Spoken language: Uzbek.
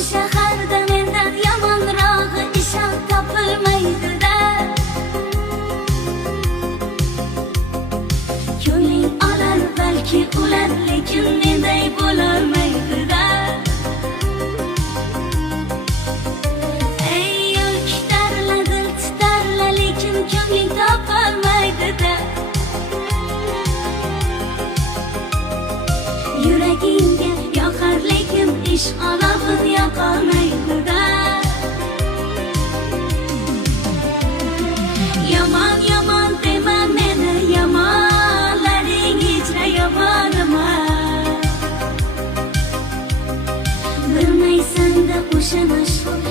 shaharda mendan yomonrog'i ishon topilmaydi-da. Ko'ngling olar balki ular, lekin menday bo'lolmaydi-da. Ey yo'lkishlarla dil titarla, lekin ko'ngling topolmaydi-da. Yuragingga yoqar lekin ishq olovin yoqolmaydi-da. Yomon yomon dema meni, yomonlaring hechra yomon emas. Bilmaysan-da o'sha mashhur